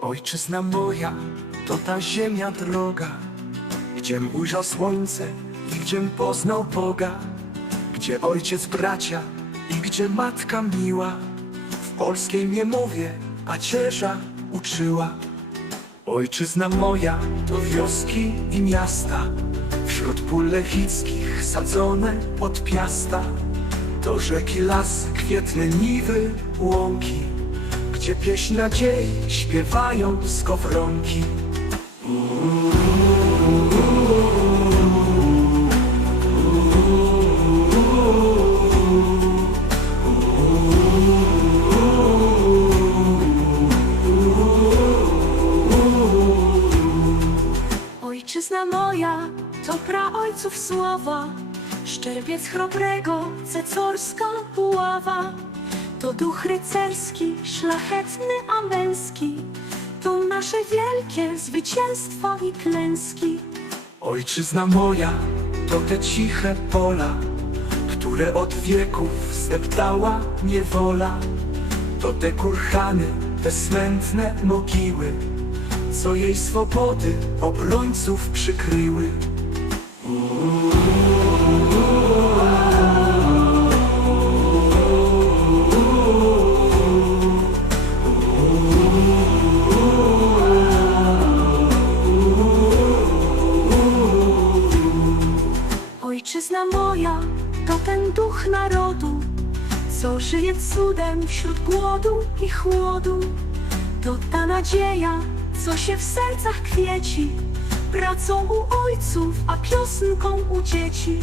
Ojczyzna moja to ta ziemia droga, gdziem ujrzał słońce i gdziem poznał Boga, gdzie ojciec bracia i gdzie matka miła, w polskiej nie mówię, pacierza uczyła. Ojczyzna moja to wioski i miasta, wśród pól lechickich sadzone pod piasta, to rzeki, lasy, kwietne niwy, łąki, gdzie pieśń nadziei śpiewają skowronki. Ojczyzna moja to praojców słowa, szczerbiec chrobrego, cecorska buława. To duch rycerski, szlachetny a męski, to nasze wielkie zwycięstwa i klęski. Ojczyzna moja to te ciche pola, które od wieków zdeptała niewola. To te kurhany, te smętne mogiły, co jej swobody obrońców przykryły. Ojczyzna moja to ten duch narodu, co żyje cudem wśród głodu i chłodu. To ta nadzieja, co się w sercach kwieci, pracą u ojców, a piosenką u dzieci.